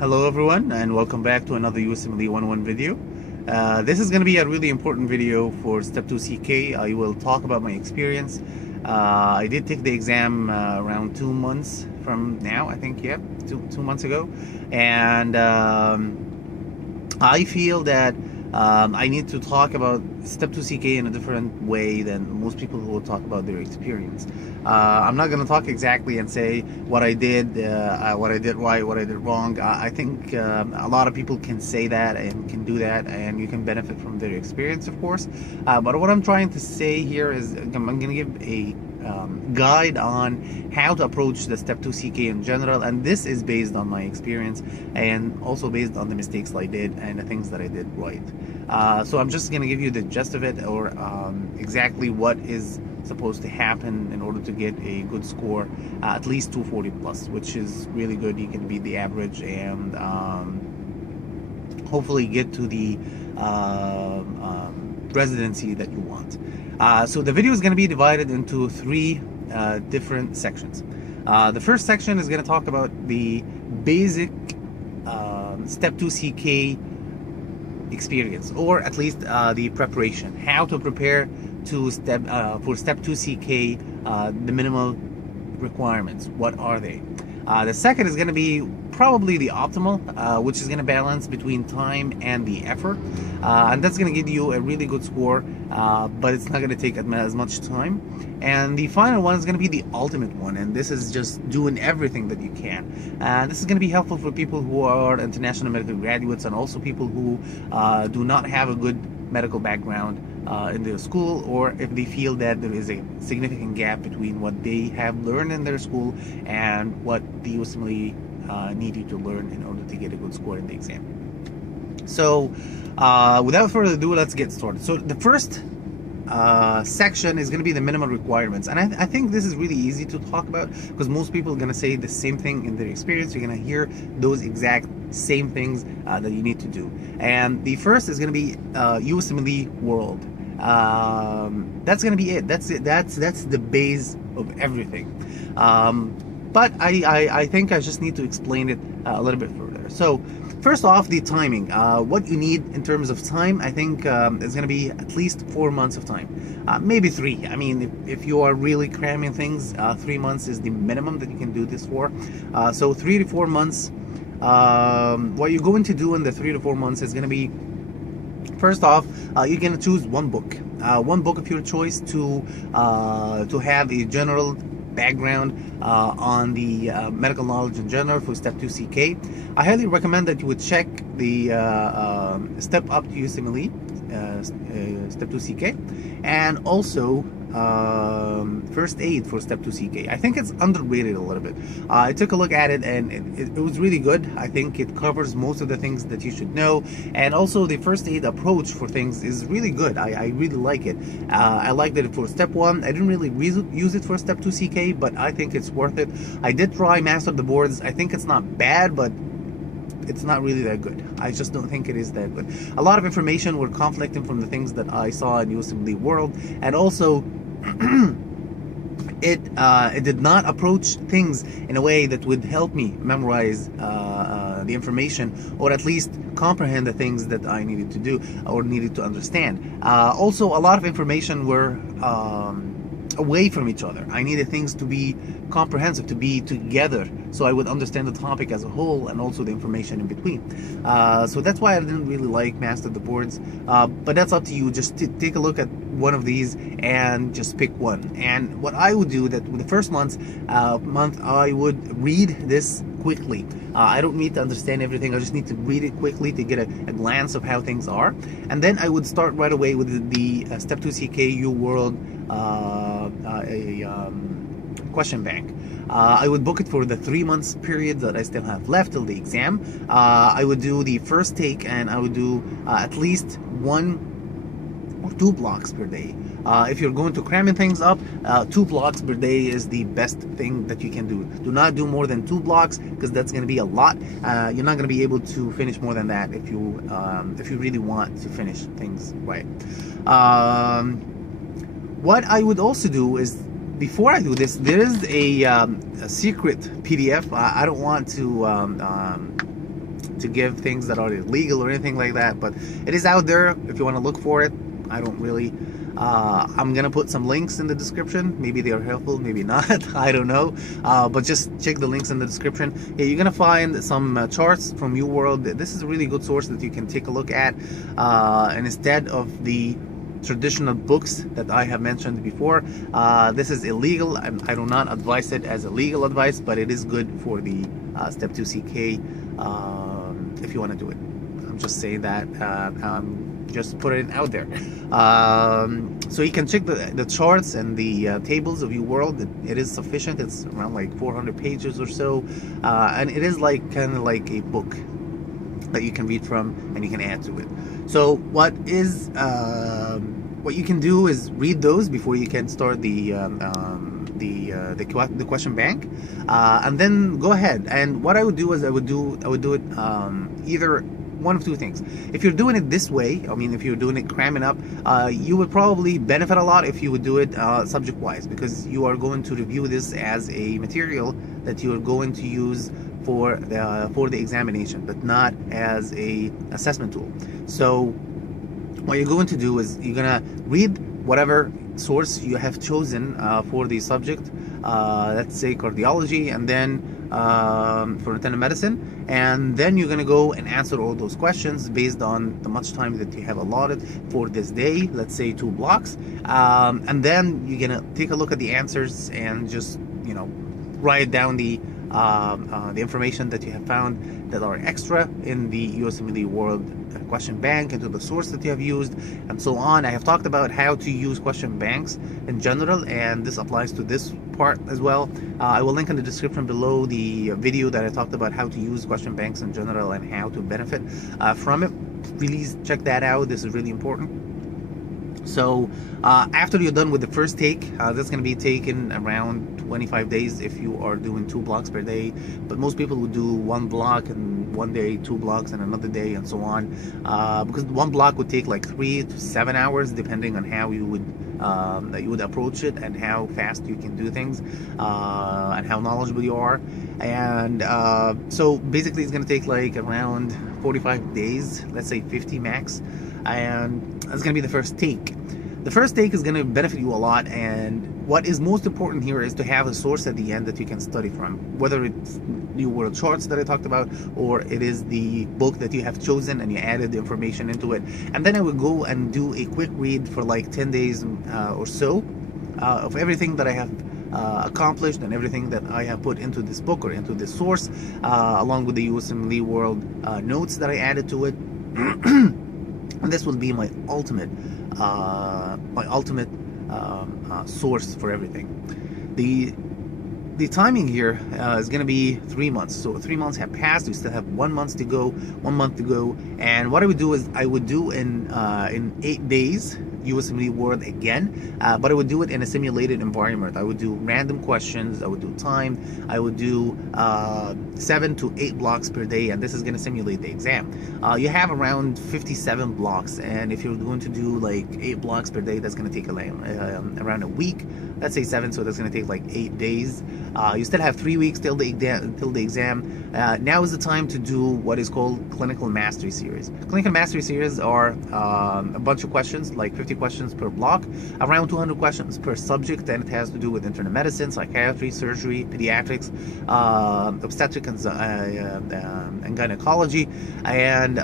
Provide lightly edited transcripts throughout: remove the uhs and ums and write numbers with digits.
Hello everyone, and welcome back to another USMLE 101 video. This is going to be a really important video for Step 2 CK. I will talk about my experience. I did take the exam around 2 months from now, I think, yeah, two months ago. And I feel that I need to talk about Step 2 CK in a different way than most people who will talk about their experience. I'm not going to talk exactly and say what I did right, what I did wrong. I think a lot of people can say that and can do that, and you can benefit from their experience, of course. But what I'm trying to say here is I'm going to give a guide on how to approach the Step 2 CK in general, and this is based on my experience and also based on the mistakes I did and the things that I did right. So I'm just going to give you the gist of it, or exactly what is supposed to happen in order to get a good score, at least 240 plus, which is really good. You can beat the average and hopefully get to the residency that you want. So the video is going to be divided into three different sections. The first section is going to talk about the basic Step 2 CK experience, or at least the preparation, how to prepare to for Step 2 CK, the minimal requirements, what are they. The second is going to be probably the optimal, which is going to balance between time and the effort, and that's going to give you a really good score, but it's not going to take as much time. And the final one is going to be the ultimate one, and this is just doing everything that you can. This is going to be helpful for people who are international medical graduates, and also people who do not have a good medical background in their school, or if they feel that there is a significant gap between what they have learned in their school and what the USMLE need you to learn in order to get a good score in the exam. So without further ado, let's get started. So the first section is going to be the minimum requirements, and I think this is really easy to talk about because most people are going to say the same thing in their experience. You're going to hear those exact same things that you need to do. And the first is going to be USMLE World. That's going to be it. That's it. That's the base of everything. But I think I just need to explain it a little bit further. So first off, the timing. What you need in terms of time, I think it's going to be at least 4 months of time, maybe 3. I mean, if you are really cramming things, 3 months is the minimum that you can do this for. So 3 to 4 months. What you're going to do in the 3 to 4 months is going to be, first off, you're going to choose one book of your choice to have a general background on the medical knowledge in general for Step 2 CK. I highly recommend that you would check the Step Up to USMLE Step 2 CK, and also First Aid for Step 2 CK. I think it's underrated a little bit. I took a look at it, and it was really good. I think it covers most of the things that you should know, and also the first aid approach for things is really good. I really like it. I liked it for Step 1. I didn't really use it for Step 2 CK, but I think it's worth it. I did try Master the Boards. I think it's not bad, but it's not really that good. I just don't think it is that good. A lot of information were conflicting from the things that I saw in USMLE World, and also it did not approach things in a way that would help me memorize the information, or at least comprehend the things that I needed to do or needed to understand. Also, a lot of information were away from each other. I needed things to be comprehensive, to be together, so I would understand the topic as a whole and also the information in between. So that's why I didn't really like Master the Boards, but that's up to you. Just take a look at one of these and just pick one. And what I would do, that with the first month I would read this quickly. I don't need to understand everything. I just need to read it quickly to get a glance of how things are, and then I would start right away with the Step 2 CK U World question bank. I would book it for the 3 months period that I still have left till the exam. I would do the first take, and I would do at least 1 or 2 blocks per day. If you're going to cramming things up, 2 blocks per day is the best thing that you can do. Do not do more than 2 blocks, because that's going to be a lot. You're not going to be able to finish more than that if you really want to finish things right. What I would also do is, before I do this, there is a secret PDF. I don't want to to give things that are illegal or anything like that, but it is out there if you want to look for it. I don't really. I'm gonna put some links in the description. Maybe they are helpful, maybe not. I don't know. But just check the links in the description. Yeah, you're gonna find some charts from UWorld. This is a really good source that you can take a look at. And instead of the traditional books that I have mentioned before, this is illegal. I do not advise it as a legal advice, but it is good for the Step 2 CK if you want to do it. I'm just saying that. Just put it out there. So you can check the charts and the tables of UWorld. It is sufficient. It's around like 400 pages or so, and it is like kind of like a book that you can read from and you can add to it. So what you can do is read those before you can start the question bank, and then go ahead. And what I would do is I would do it either one of two things. If you're doing it this way, I mean, if you're doing it cramming up, you would probably benefit a lot if you would do it subject wise, because you are going to review this as a material that you are going to use for the examination, but not as a assessment tool. So what you're going to do is you're gonna read whatever source you have chosen for the subject, let's say cardiology, and then for internal medicine, and then you're gonna go and answer all those questions based on the much time that you have allotted for this day, let's say 2 blocks, and then you're gonna take a look at the answers and just, you know, write down the information that you have found that are extra in the USMLE World question bank, into the source that you have used, and so on. I have talked about how to use question banks in general, and this applies to this part as well. I will link in the description below the video that I talked about how to use question banks in general and how to benefit from it. Please check that out. This is really important. So after you're done with the first take, that's going to be taken around 25 days if you are doing 2 blocks per day, but most people would do 1 block and one day, 2 blocks and another day, and so on, because 1 block would take like 3 to 7 hours depending on how you would approach it and how fast you can do things, and how knowledgeable you are. And so basically it's going to take like around 45 days, let's say 50 max, and that's going to be the first take. The first take is going to benefit you a lot, and what is most important here is to have a source at the end that you can study from, whether it's UWorld charts that I talked about, or it is the book that you have chosen and you added the information into it. And then I would go and do a quick read for like 10 days or so of everything that I have accomplished and everything that I have put into this book or into this source, along with the USMLE World notes that I added to it. And this will be my ultimate source for everything. The timing here is going to be 3 months. So 3 months have passed. We still have 1 month to go. And what I would do is I would do in 8 days USMLE World again, but I would do it in a simulated environment. I would do random questions, I would do time, I would do 7 to 8 blocks per day, and this is going to simulate the exam. You have around 57 blocks, and if you're going to do like 8 blocks per day, that's going to take around a week. Let's say 7, so that's going to take like 8 days. You still have 3 weeks till the exam. Now is the time to do what is called Clinical Mastery Series. Clinical Mastery Series are a bunch of questions, like 50 questions per block, around 200 questions per subject, and it has to do with internal medicine, psychiatry, surgery, pediatrics, obstetric and gynecology, and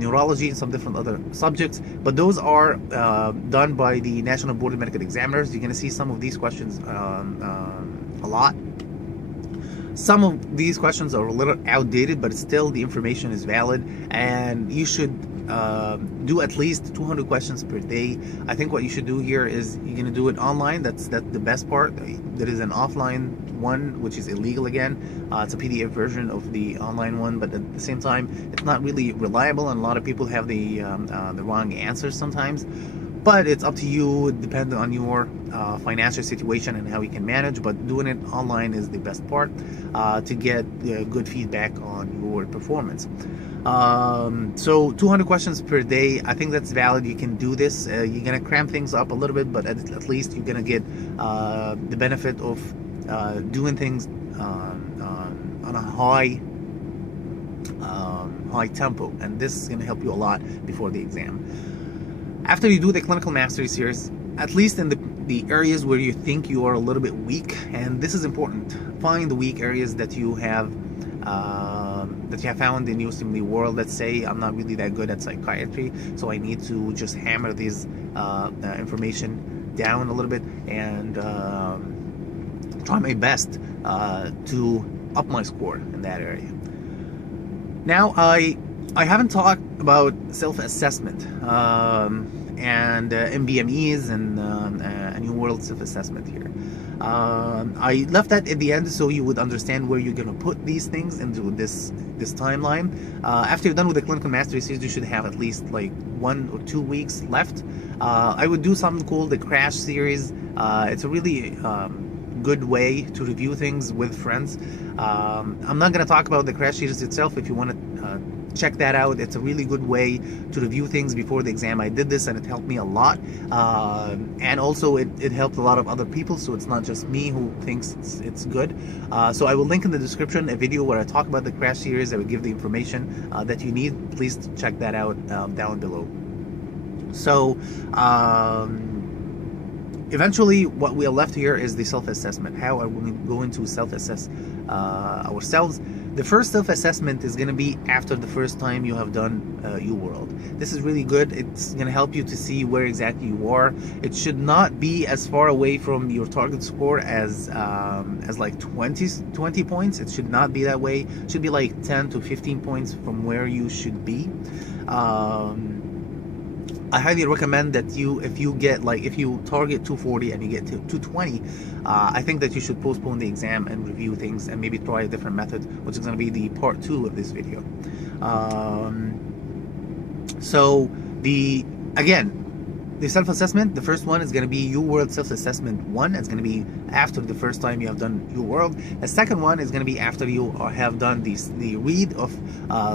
neurology, and some different other subjects. But those are done by the National Board of Medical Examiners. You're going to see some of these questions a lot. Some of these questions are a little outdated, but still the information is valid, and you should do at least 200 questions per day. I think what you should do here is you're going to do it online. That's the best part. There is an offline one, which is illegal again. It's a PDF version of the online one, but at the same time, it's not really reliable, and a lot of people have the wrong answers sometimes. But it's up to you, depending on your financial situation and how you can manage. But doing it online is the best part to get good feedback on your performance. So 200 questions per day, I think that's valid. You can do this. You're going to cram things up a little bit, but at least you're going to get the benefit of doing things on a high high tempo, and this is going to help you a lot before the exam. After you do the clinical mastery series, at least in the areas where you think you are a little bit weak, and this is important, find the weak areas that you have found in USMLE world. Let's say I'm not really that good at psychiatry, so I need to just hammer these information down a little bit and try my best to up my score in that area. Now, I haven't talked about self-assessment and MBMEs and New World Self-Assessment here. I left that at the end so you would understand where you're going to put these things into this timeline. After you're done with the clinical mastery series, you should have at least like 1 or 2 weeks left. I would do something called the crash series. It's a really good way to review things with friends. I'm not going to talk about the crash series itself. If you want to check that out, it's a really good way to review things before the exam. I did this and it helped me a lot, and also it helped a lot of other people, so it's not just me who thinks it's good. So I will link in the description a video where I talk about the crash series. I will give the information that you need. Please check that out down below. So eventually what we are left here is the self-assessment. How are we going to self-assess ourselves? The first self-assessment is going to be after the first time you have done UWorld. This is really good. It's going to help you to see where exactly you are. It should not be as far away from your target score as like 20 points. It should not be that way. It should be like 10 to 15 points from where you should be. I highly recommend that if you target 240 and you get to 220, I think that you should postpone the exam and review things and maybe try a different method, which is going to be the part 2 of this video. So the self-assessment, the first one is going to be UWorld Self-Assessment 1. It's going to be after the first time you have done UWorld. The second one is going to be after you have done the read of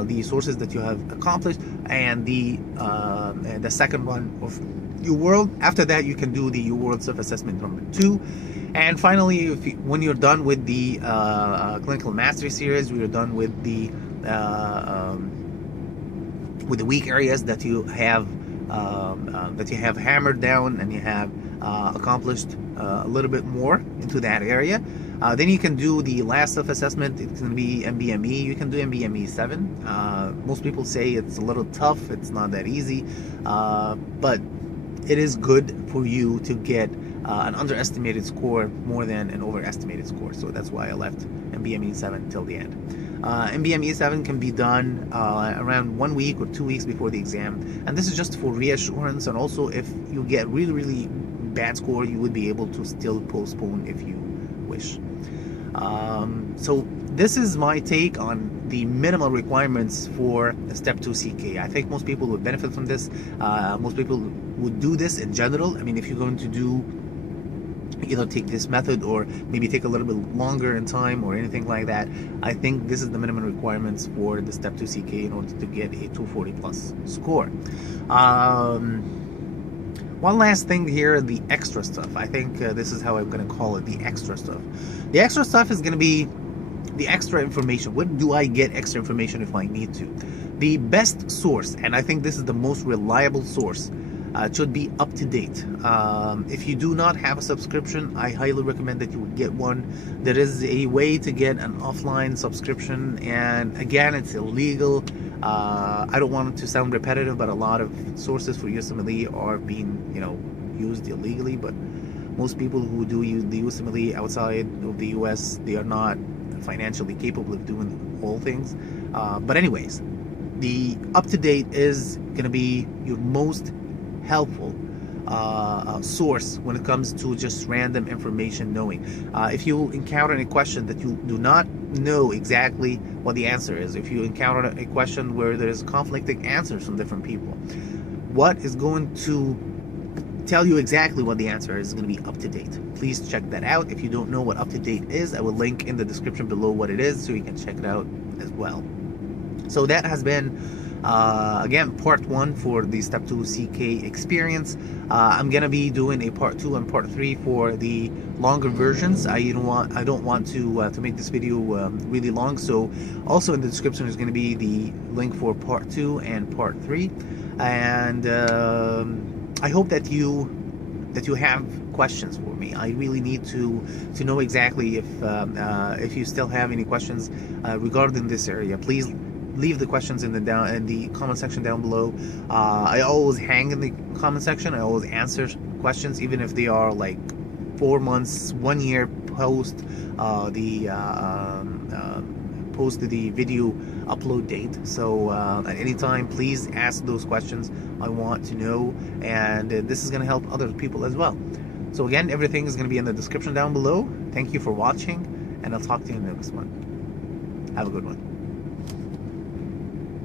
the sources that you have accomplished, and the second one of UWorld. After that, you can do the UWorld Self-Assessment number 2. And finally, when you're done with the clinical mastery series, we are done with the weak areas that you have hammered down and you have accomplished a little bit more into that area. Then you can do the last self-assessment. It's going to be MBME. You can do MBME 7. Most people say it's a little tough. It's not that easy, but it is good for you to get an underestimated score more than an overestimated score. So that's why I left MBME 7 till the end. MBME 7 can be done around 1 week or 2 weeks before the exam, and this is just for reassurance, and also if you get really bad score, you would be able to still postpone if you wish. So this is my take on the minimal requirements for Step 2 CK. I think most people would benefit from this. Most people would do this in general. I mean, if you're going to do either take this method or maybe take a little bit longer in time or anything like that, I think this is the minimum requirements for the Step 2 CK in order to get a 240 plus score. One last thing here, the extra stuff. I think this is how I'm going to call it, the extra stuff. The extra stuff is going to be the extra information. Where do I get extra information if I need to? The best source, and I think this is the most reliable source, should be up to date. If you do not have a subscription, I highly recommend that you would get one. There is a way to get an offline subscription, and again, it's illegal. I don't want it to sound repetitive, but a lot of sources for USMLE are being, used illegally. But most people who do use the USMLE outside of the US, they are not financially capable of doing all things. But anyways, the up-to-date is going to be your most helpful source when it comes to just random information knowing. If you encounter a question that you do not know exactly what the answer is, if you encounter a question where there's conflicting answers from different people, what is going to tell you exactly what the answer is going to be up to date. Please check that out. If you don't know what up to date is, I will link in the description below what it is so you can check it out as well. So that has been Again, part 1 for the Step 2 CK experience. I'm gonna be doing a part 2 and part 3 for the longer versions. I don't want to make this video really long, so also in the description is going to be the link for part 2 and part 3. And I hope that you have questions for me. I really need to know exactly if you still have any questions regarding this area. Please leave the questions in the comment section down below. I always hang in the comment section. I always answer questions, even if they are like 4 months, 1 year post the video upload date. So at any time, please ask those questions. I want to know, and this is going to help other people as well. So again, everything is going to be in the description down below. Thank you for watching, and I'll talk to you in the next one. Have a good one.